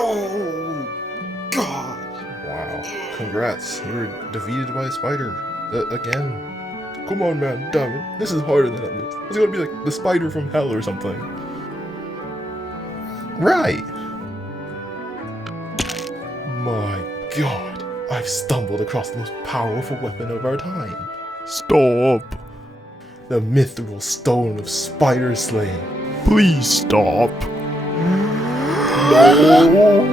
Oh, God. Wow. Congrats. You were defeated by a spider. Again. Come on, man. Damn it. This is harder than it looks. It's gonna be like the spider from hell or something. Right. My God. I've stumbled across the most powerful weapon of our time. Stop. The mithril stone of spider slaying. Please stop. No!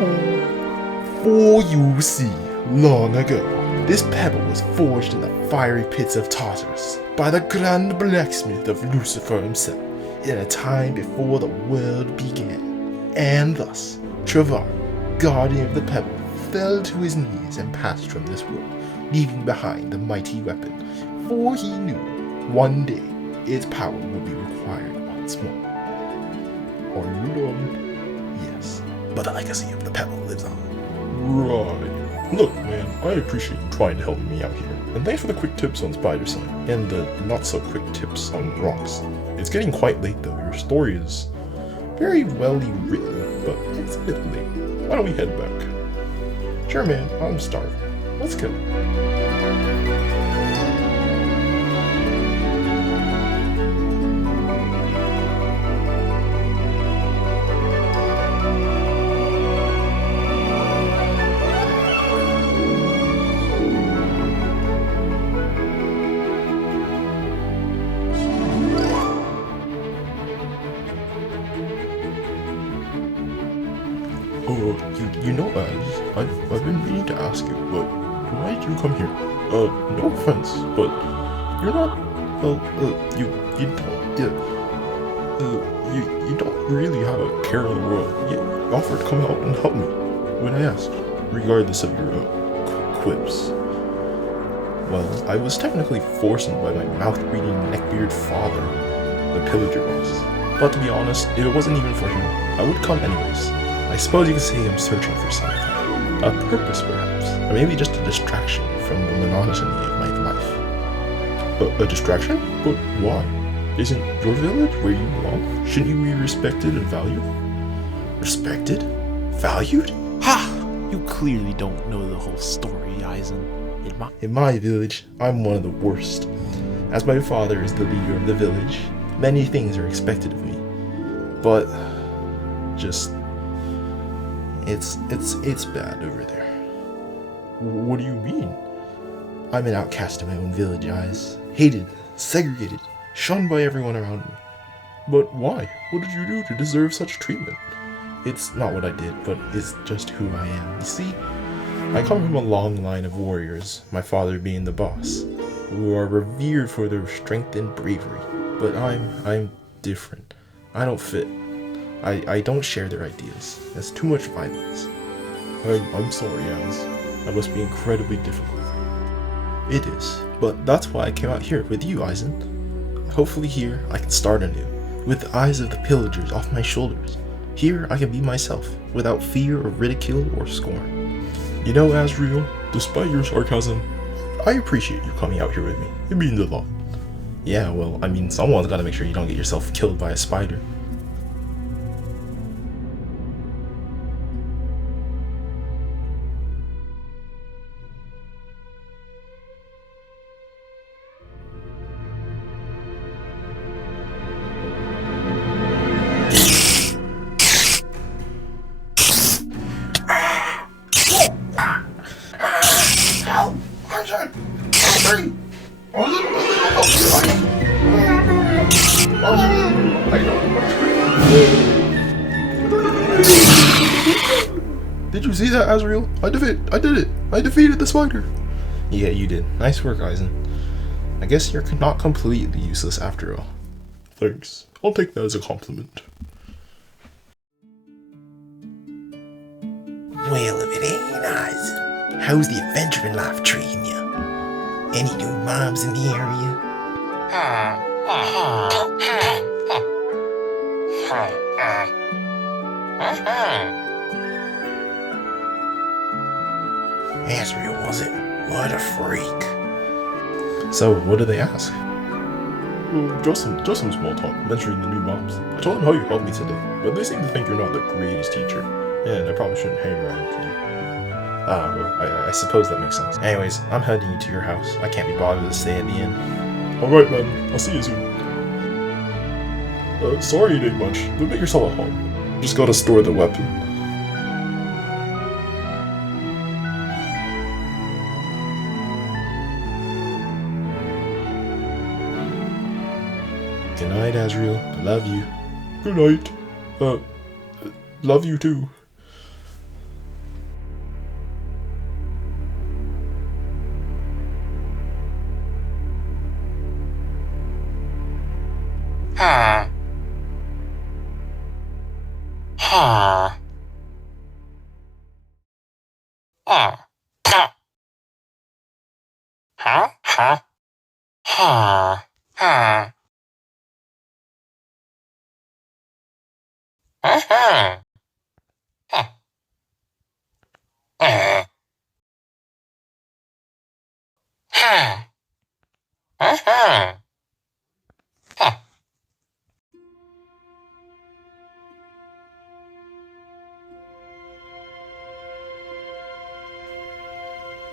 For you see, long ago, this pebble was forged in the fiery pits of Tartarus by the grand blacksmith of Lucifer himself in a time before the world began. And thus, Travar, guardian of the pebble, fell to his knees and passed from this world, leaving behind the mighty weapon, for he knew one day its power would be required once more. Are you done? Yes, but the legacy of the pebble lives on. Right. Look, man, I appreciate you trying to help me out here. And thanks for the quick tips on spider slaying, and the not-so-quick tips on rocks. It's getting quite late, though. Your story is very well-y written, but it's a bit late. Why don't we head back? Sure, man, I'm starving. Let's go. You know, I've been meaning to ask you, but why did you come here? No offense, but you're not, you don't really have a care in the world. You offered to come out and help me when I asked, regardless of your, quips. Well, I was technically forced by my mouth-breathing neckbeard father, the Pillager boss. But to be honest, if it wasn't even for him, I would come anyways. I suppose you could say I'm searching for something. A purpose, perhaps. Or maybe just a distraction from the monotony of my life. A distraction? But why? Isn't your village where you belong? Shouldn't you be respected and valued? Respected? Valued? Ha! You clearly don't know the whole story, Eisen. In my village, I'm one of the worst. As my father is the leader of the village, many things are expected of me. But just it's bad over there. What do you mean? I'm an outcast in my own village, eyes. Hated, segregated, shunned by everyone around me. But why? What did you do to deserve such treatment? It's not what I did, but it's just who I am. You see, I come from a long line of warriors, my father being the boss, who are revered for their strength and bravery. But I'm different. I don't fit. I don't share their ideas. There's too much violence. I'm sorry, Az. That must be incredibly difficult. It is, but that's why I came out here with you, Eisen. Hopefully here I can start anew, with the eyes of the pillagers off my shoulders. Here I can be myself, without fear of ridicule or scorn. You know, Azriel, despite your sarcasm, I appreciate you coming out here with me. It means a lot. Yeah, well, I mean, someone's gotta make sure you don't get yourself killed by a spider. Did you see that, Azrael? I did it! I defeated the spider! Yeah, you did. Nice work, Eisen. I guess you're not completely useless after all. Thanks. I'll take that as a compliment. Well, if it ain't Eisen, how's the adventuring life treating you? Any new mobs in the area? Azrael, was it? What a freak. So, what did they ask? Just some small talk, mentioning the new mobs. I told them how you helped me today, but they seem to think you're not the greatest teacher. And I probably shouldn't hang around with you. Well, I suppose that makes sense. Anyways, I'm heading you to your house. I can't be bothered to stay at the inn. Alright, man. I'll see you soon. Sorry it ain't much, but make yourself at home. Just gotta store the weapon. Good night, Azriel. I love you. Good night. Love you too. Huh. Huh. Huh. Huh. Huh? Huh? Huh. Huh. Uh-huh. Huh. Uh. Huh. Uh-huh. Huh.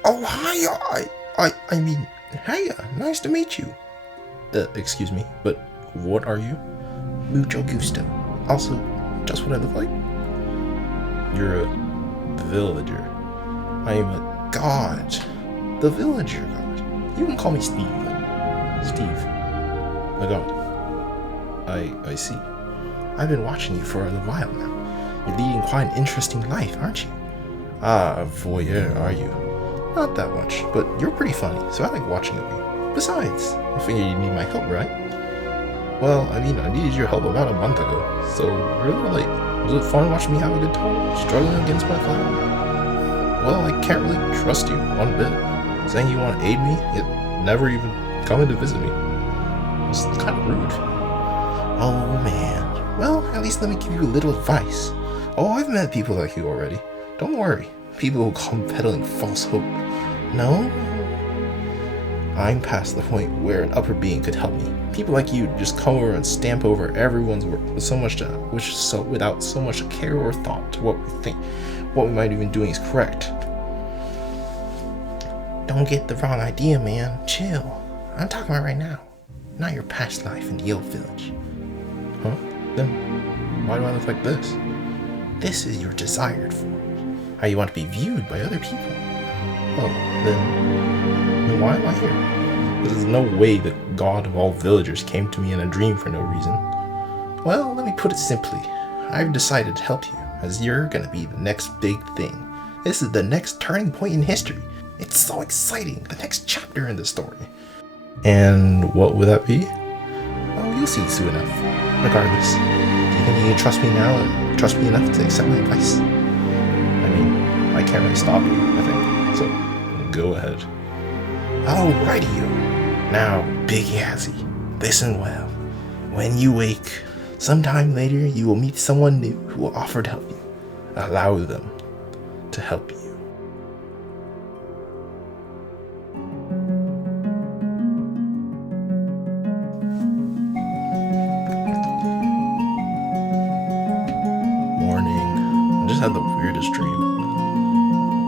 Oh, hiya! I mean, hiya, nice to meet you. Excuse me, but what are you? Mucho gusto. Also, just what I look like? You're a villager. I am a God. The villager god. You can call me Steve, then. Steve. A god. I see. I've been watching you for a while now. You're leading quite an interesting life, aren't you? Ah, a voyeur, are you? Not that much, but you're pretty funny, so I like watching you. Besides, I figure you need my help, right? Well, I mean, I needed your help about a month ago, so you're a little late. Was it fun watching me have a good time, struggling against my clan? Well, I can't really trust you one bit. Saying you want to aid me, yet never even coming to visit me. It's kind of rude. Oh man. Well, at least let me give you a little advice. Oh, I've met people like you already. Don't worry. People who come peddling false hope. No. I'm past the point where an upper being could help me. People like you just come over and stamp over everyone's work with without so much care or thought to what we think, what we might even doing is correct. Don't get the wrong idea, man. Chill. I'm talking about right now, not your past life in the old village. Huh? Then why do I look like this? This is your desired form. How you want to be viewed by other people. Oh, then why am I here? There's no way the god of all villagers came to me in a dream for no reason. Well, let me put it simply. I've decided to help you, as you're gonna be the next big thing. This is the next turning point in history. It's so exciting, the next chapter in the story. And what would that be? Oh, you'll see soon enough. Regardless, do you think you can trust me now and trust me enough to accept my advice? I mean, I can't really stop you, I think, so go ahead. Alrighty-o. Now, Big Yazzie, listen well. When you wake, sometime later you will meet someone new who will offer to help you. Allow them to help you. Morning. I just had the weirdest dream.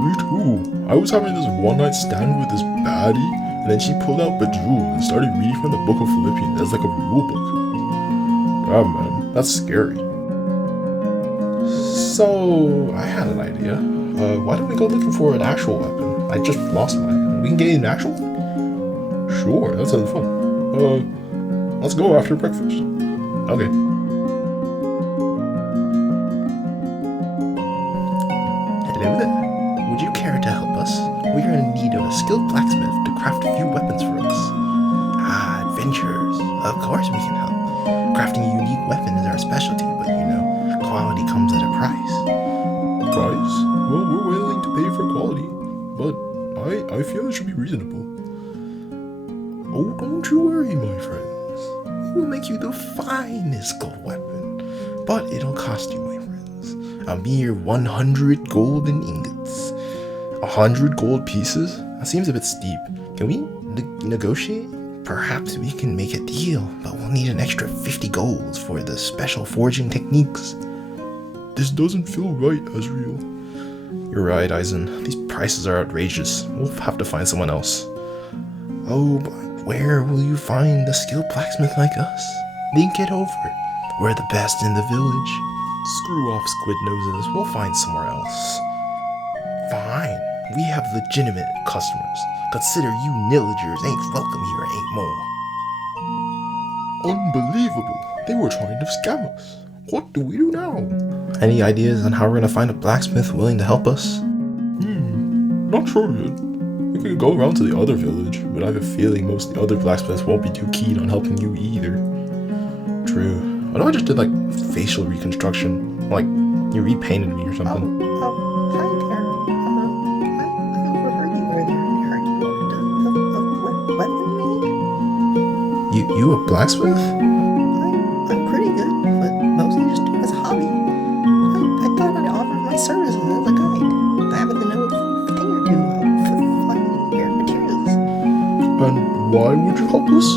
Me too. I was having this one-night stand with this baddie, and then she pulled out Bejeweled and started reading from the book of Philippians as like a rule book. Yeah, man, that's scary. So, I had an idea. Why don't we go looking for an actual weapon? I just lost mine. We can get an actual one? Sure, that sounds fun. Let's go after breakfast. Okay. Hello there. Would you care to help us? We are in need of a skilled blacksmith to craft a few weapons for us. Ah, adventurers. Of course we can help. Crafting a unique weapon is our specialty, but you know, quality comes at a price. Price? Well, we're willing to pay for quality, but I feel it should be reasonable. Oh, don't you worry, my friends. We will make you the finest gold weapon, but it'll cost you, my friends, a mere 100 golden ingots. 100 gold pieces? That seems a bit steep. Can we negotiate? Perhaps we can make a deal, but we'll need an extra 50 golds for the special forging techniques. This doesn't feel right, Azriel. You're right, Eisen. These prices are outrageous. We'll have to find someone else. Oh, but where will you find a skilled blacksmith like us? Think it over. We're the best in the village. Screw off, Squid Noses. We'll find somewhere else. Fine. We have legitimate customers. Consider you nillagers ain't welcome here anymore. Unbelievable. They were trying to scam us. What do we do now? Any ideas on how we're gonna find a blacksmith willing to help us? Not sure yet. We could go around to the other village, but I have a feeling most of the other blacksmiths won't be too keen on helping you either. True. What if I just did like facial reconstruction? Like you repainted me or something? Hi there. I overheard you earlier and heard you wanted a weapon made. You a blacksmith? I'm pretty good, but mostly just do it as a hobby. I thought I'd offer my services as a guide. I happen to know a thing or two for finding your materials. And why would you help us?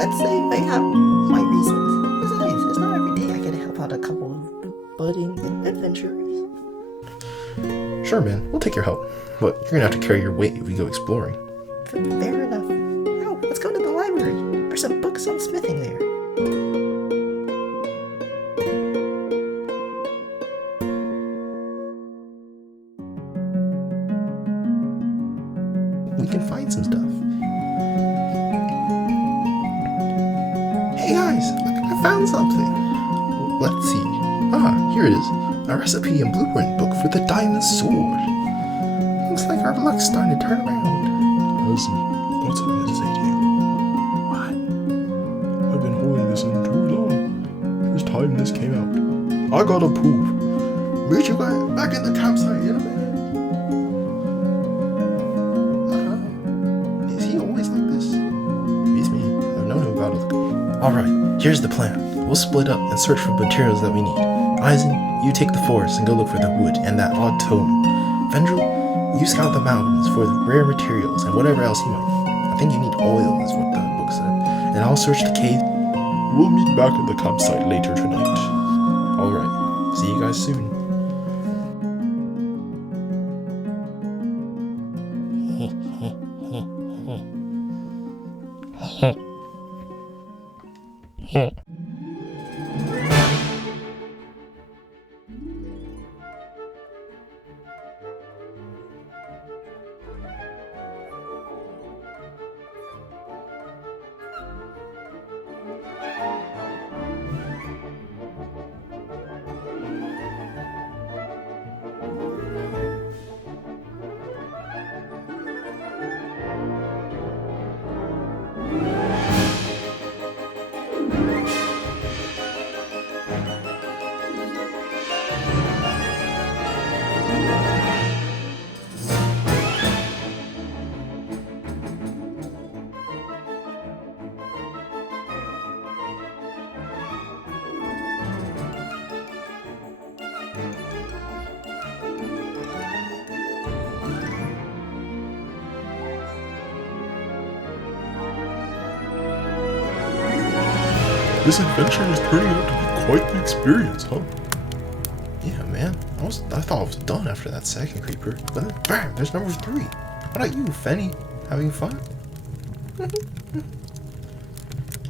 Let's say I have my reasons. Besides, it's not every day I get to help out a couple of budding adventurers. Sure, man. We'll take your help. But you're gonna have to carry your weight if we go exploring. Fair enough. Now, let's go to the library. There's some books on smithing there. We can find some stuff. Hey guys, I found something. Let's see. Here it is. A recipe and blueprint book for the diamond sword. Looks like our luck's starting to turn around. Ozzy, I've got something to say to you. What? I've been holding this in too long. First time this came out. I gotta poop. Meet you guys back in the campsite in a minute. Is he always like this? Beats me. I've known him about it. Alright, here's the plan. We'll split up and search for materials that we need. Eisen, you take the forest and go look for the wood and that odd tome. Vendril, you scout the mountains for the rare materials and whatever else you might. I think you need oil is what the book said. And I'll search the cave. We'll meet back at the campsite later tonight. Alright, see you guys soon. This adventure is turning out to be quite the experience, huh? Yeah, man. I thought I was done after that second creeper. But then, bam, there's number 3. What about you, Fenny? Having fun?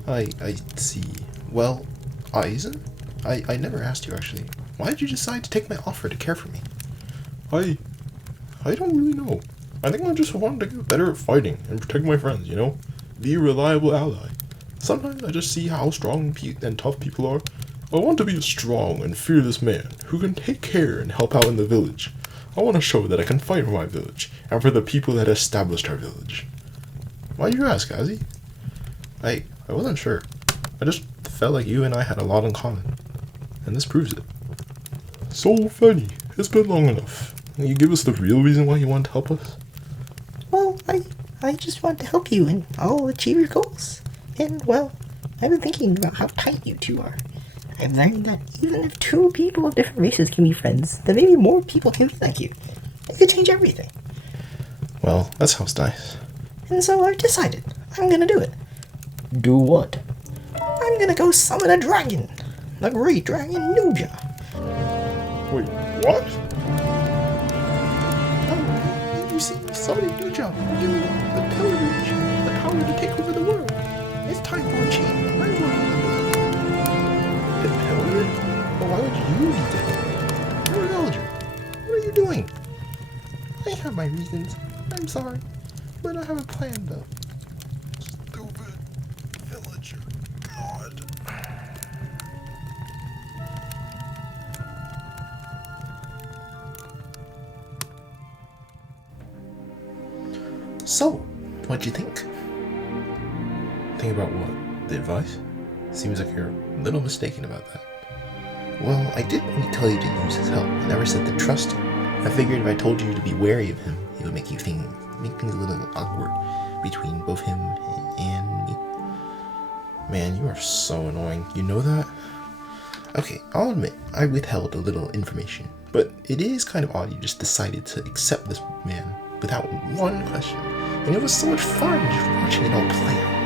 I see. Well, Eisen? I never asked you, actually. Why did you decide to take my offer to care for me? I don't really know. I think I just wanted to get better at fighting and protect my friends, you know? Be a reliable ally. Sometimes I just see how strong and tough people are. I want to be a strong and fearless man who can take care and help out in the village. I want to show that I can fight for my village and for the people that established our village. Why did you ask, Azzy? I wasn't sure. I just felt like you and I had a lot in common. And this proves it. So, Fanny, it's been long enough. Will you give us the real reason why you want to help us? Well, I just want to help you and I'll achieve your goals. And, well, I've been thinking about how tight you two are. I've learned that even if 2 people of different races can be friends, then maybe more people can be like you. It could change everything. Well, that sounds nice. And so I've decided I'm gonna do it. Do what? I'm gonna go summon a dragon. The great dragon Nuja. What? Oh, you see, you saw the new job. Give me the pillage, the power to take over the world. It's time for a change. I want The Pillager? But why would you be dead? You're a villager. What are you doing? I have my reasons. I'm sorry, but I have a plan though. Stupid villager. God. So, what'd you think? Think about what? The advice? Seems like you're a little mistaken about that. Well, I did only tell you to use his help. I never said to trust him. I figured if I told you to be wary of him, it would make things a little awkward between both him and me. Man, you are so annoying. You know that? Okay, I'll admit, I withheld a little information, but it is kind of odd you just decided to accept this man without one question. And it was so much fun just watching it all play out.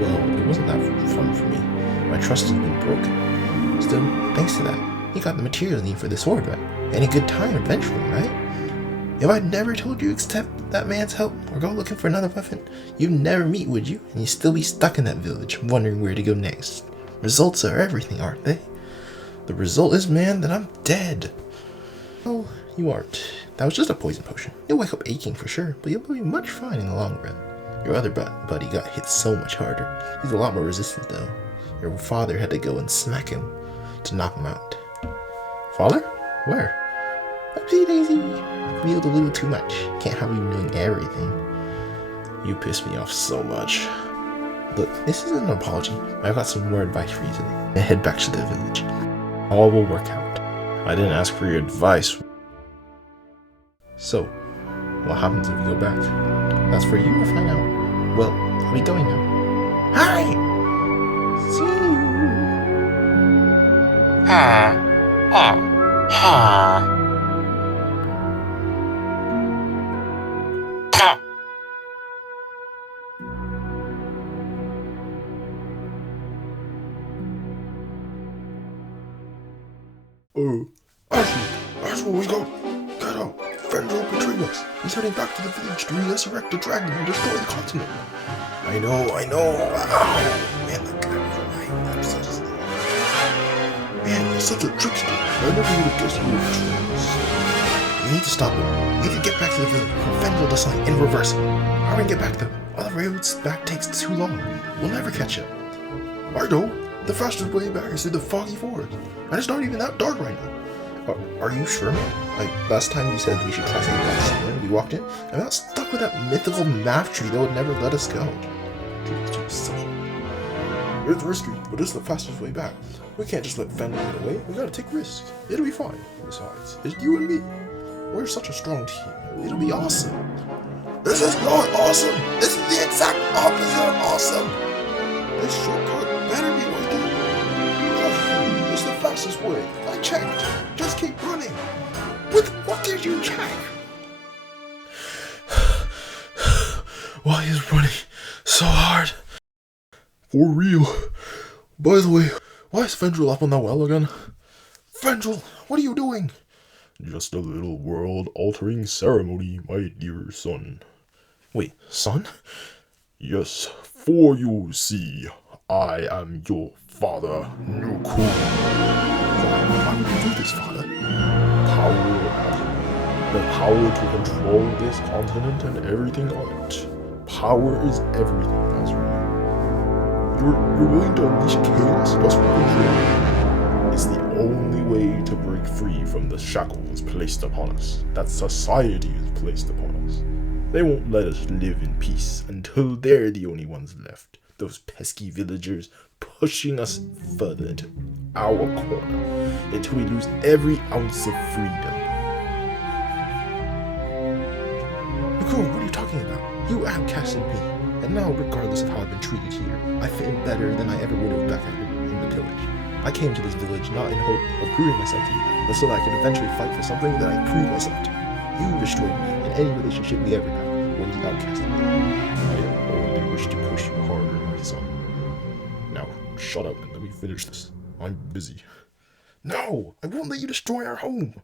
Well, it wasn't that fun for me. My trust has been broken. Still, thanks to that, he got the materials needed for the sword, right? And a good time eventually, right? If I'd never told you to accept that man's help or go looking for another weapon, you'd never meet, would you? And you'd still be stuck in that village, wondering where to go next. Results are everything, aren't they? The result is, man, that I'm dead. Oh, you aren't. That was just a poison potion. You'll wake up aching for sure, but you'll be much fine in the long run. Your other buddy got hit so much harder. He's a lot more resistant though. Your father had to go and smack him to knock him out. Father? Where? Oopsie daisy. Revealed a little too much. Can't have you knowing everything. You piss me off so much. Look, this isn't an apology. I've got some more advice for you today. Now head back to the village. All will work out. I didn't ask for your advice. So, what happens if we go back? That's for you to find out. Well, I'll be going now. Hurry! See you! Ha. Ha. Ha. Ha. Asshole, wake up! Get up! Fendel betrayed us! He's heading back to the village to resurrect the dragon and destroy the continent! I know. Ow! Man, that guy was right. I'm so slow. Man, you're such a trickster! I never would have guessed you were tricks. We need to stop him. We need to get back to the village before Fendel does something irreversible. How are we gonna get back there? Other roads back takes too long. We'll never catch up. I know! The fastest way back is through the foggy forest. And it's not even that dark right now. Are you sure, man? Like, last time you said we should cross the grass when we walked in, I'm not stuck with that mythical math tree that would never let us go. It's risky, but it's the fastest way back. We can't just let Fendel get away. We gotta take risks. It'll be fine. Besides, it's you and me. We're such a strong team. It'll be awesome. This is not awesome! This is the exact opposite of awesome! This shortcut better be worth it. It's the fastest way. I checked. Just keep running. With what did you check? Why is running so hard? For real. By the way, why is Fendel up on that well again? Fendel, what are you doing? Just a little world-altering ceremony, my dear son. Wait, son? Yes, for you see, I am your father, Nuku. Why would you do this, Father? Power. The power to control this continent and everything on it. Power is everything, Azrael. You're willing to unleash chaos just for control? It's the only way to break free from the shackles placed upon us, that society has placed upon us. They won't let us live in peace until they're the only ones left. Those pesky villagers pushing us further into our corner until we lose every ounce of freedom. Nuku, what are you talking about? You outcasted me. And now, regardless of how I've been treated here, I fit in better than I ever would have back in the village. I came to this village not in hope of proving myself to you, but so that I could eventually fight for something that I prove myself to. You destroyed me in any relationship we ever had when you outcasted me. I only wish to push you harder, my son. Now, shut up and let me finish this. I'm busy. No, I won't let you destroy our home.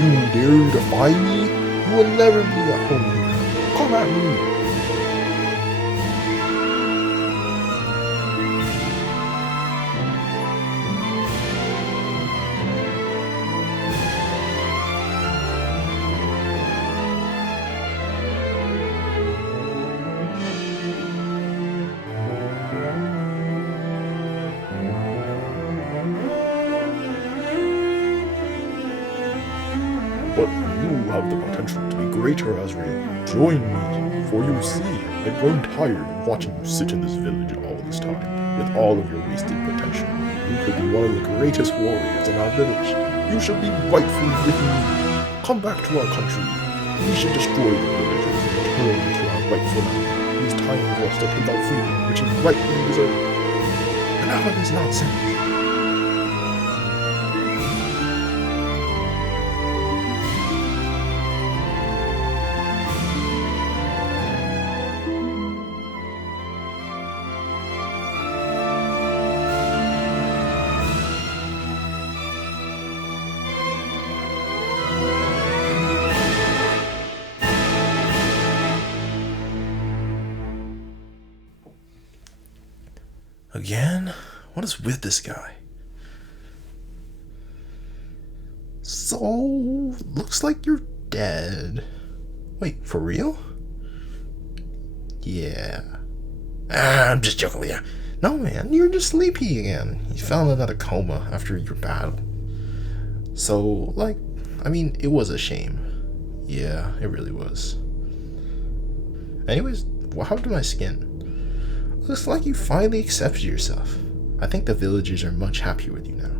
You dare defy me? You will never be at home here. Come at me. But you have the potential to be greater, Azrael. Join me, for you see, I've grown tired of watching you sit in this village all this time, with all of your wasted potential. You could be one of the greatest warriors in our village. You should be rightfully with me. Come back to our country. We should destroy the villagers and return to our rightful land. It is time for us to take our freedom, which is rightfully deserved. Enough of this nonsense. Again? What is with this guy? So, looks like you're dead. Wait, for real? Yeah. I'm just joking with you. No, man, you're just sleepy again. You fell in another coma after your battle. So, it was a shame. Yeah, it really was. Anyways, what happened to my skin? Looks like you finally accepted yourself. I think the villagers are much happier with you now.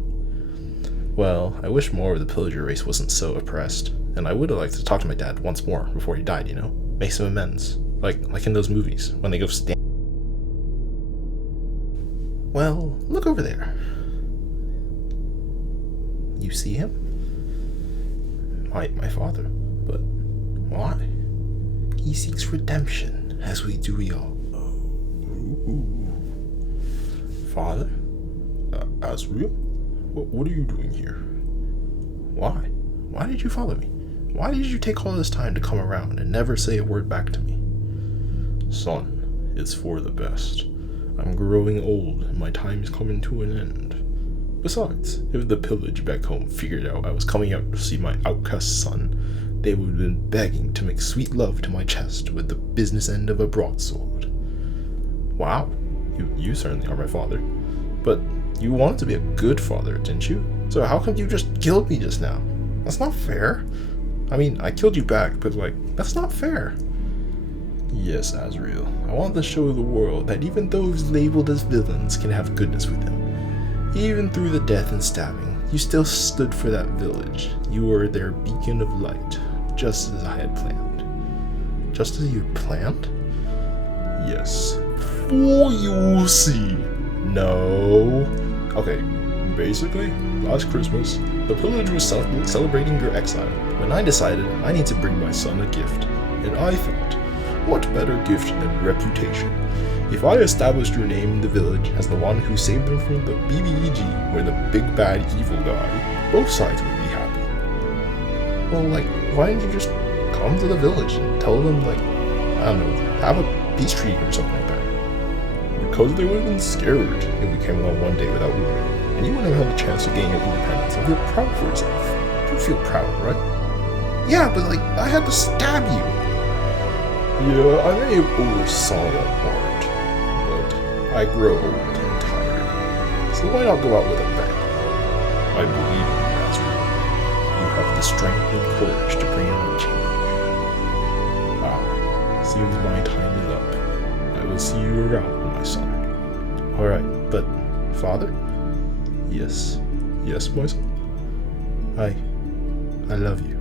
Well, I wish more of the Pillager race wasn't so oppressed, and I would have liked to talk to my dad once more before he died, Make some amends. Like in those movies, when they go stand. Well, look over there. You see him? My father. But why? He seeks redemption, as we do all. Father? Azrael? What are you doing here? Why? Why did you follow me? Why did you take all this time to come around and never say a word back to me? Son, it's for the best. I'm growing old and my time is coming to an end. Besides, if the pillage back home figured out I was coming out to see my outcast son, they would have been begging to make sweet love to my chest with the business end of a broadsword. Wow, You certainly are my father. but you wanted to be a good father, didn't you? So how come you just killed me just now? That's not fair. I killed you back, but that's not fair. Yes, Azrael. I want to show the world that even those labeled as villains can have goodness with them. Even through the death and stabbing, you still stood for that village. You were their beacon of light, just as I had planned. Just as you planned? Yes. For you see. No. Okay, basically, last Christmas, the pillage was celebrating your exile, when I decided I need to bring my son a gift. And I thought, what better gift than reputation? If I established your name in the village as the one who saved them from the BBEG, or the big bad evil guy, both sides would be happy. Well, why didn't you just come to the village and tell them, have a peace treaty or something like that? Because they would have been scared if we came along one day without moving, and you wouldn't have had the chance to gain your independence and feel proud for yourself. You feel proud, right? Yeah, but I had to stab you. Yeah, I may have oversaw that part, but I grow old and tired, so why not go out with a bang? I believe in you, Azrael. You have the strength and courage to bring about change. Seems my time is up. I will see you around, my son. Alright, but father? Yes, my son. I love you.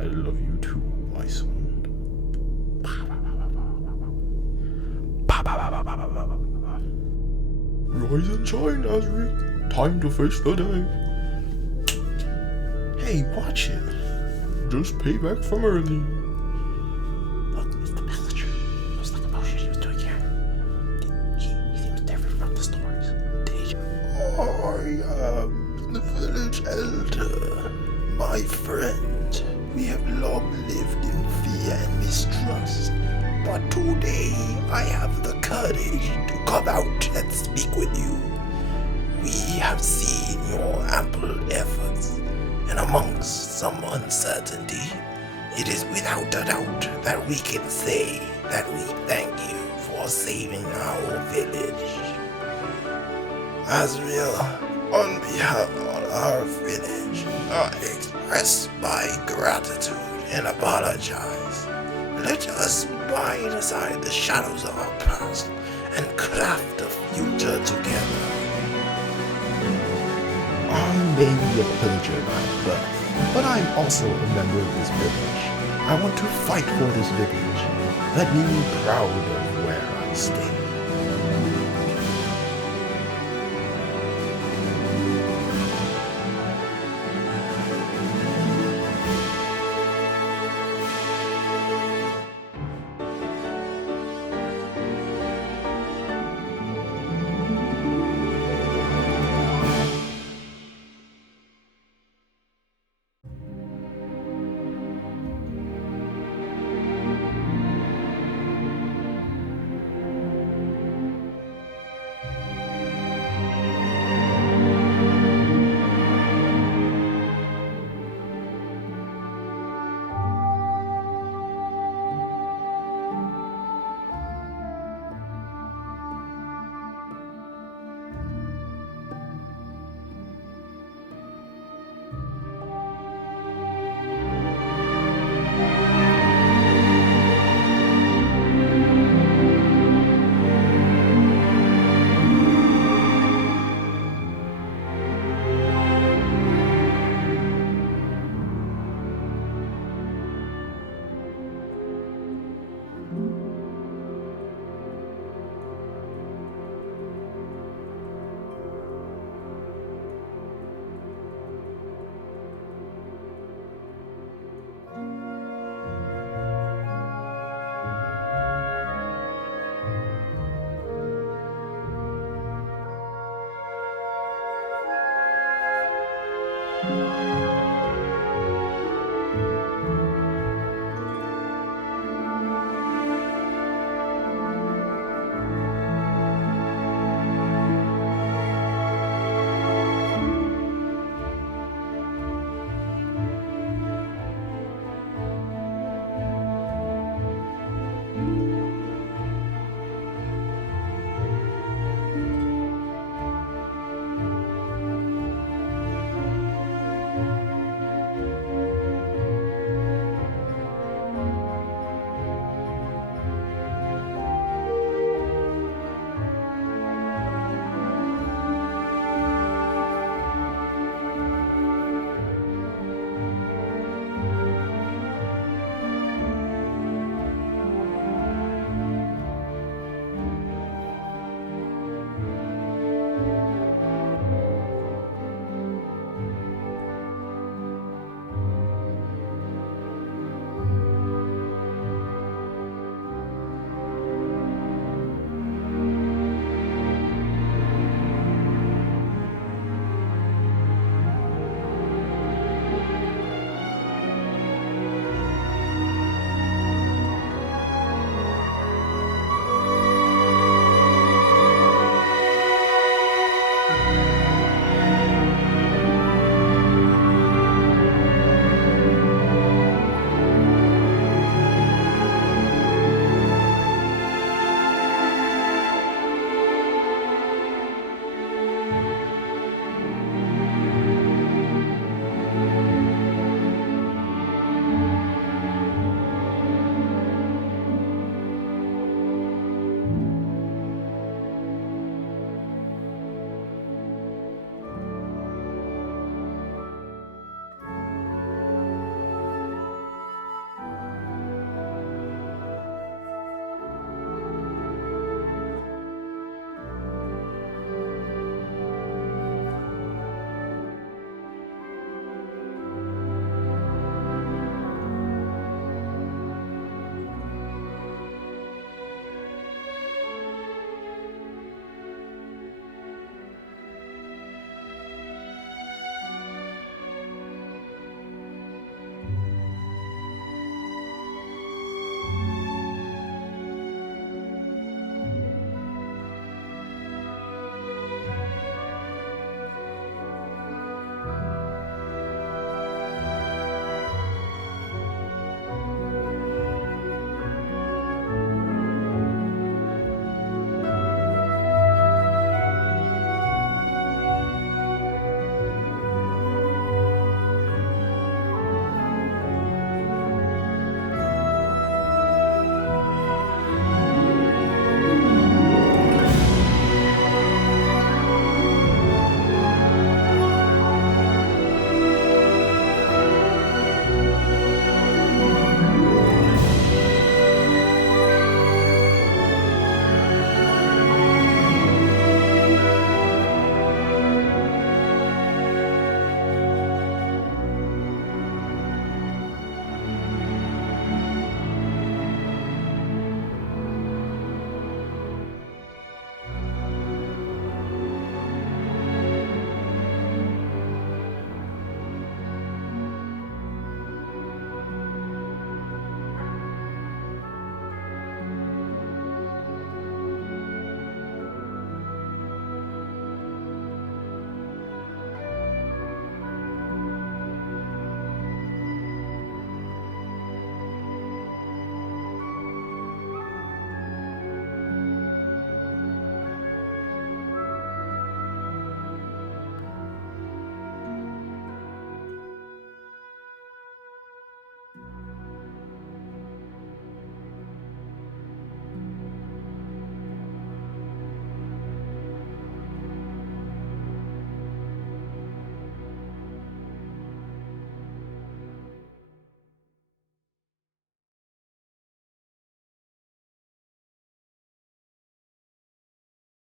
I love you too, my son. Rise and shine, Azrael. Time to face the day. Hey, watch it. Just pay back from early. Look, it's the Pillager. It was like a motion he was doing here. He seems different from the some lived in fear and mistrust, but today I have the courage to come out and speak with you. We have seen your ample efforts, and amongst some uncertainty, it is without a doubt that we can say that we thank you for saving our village. Azrael, on behalf of our village, I express my gratitude and apologize. Let us bind aside the shadows of our past and craft a future together. I may be a pillager by birth, but I'm also a member of this village. I want to fight for this village. Let me be proud of where I stand.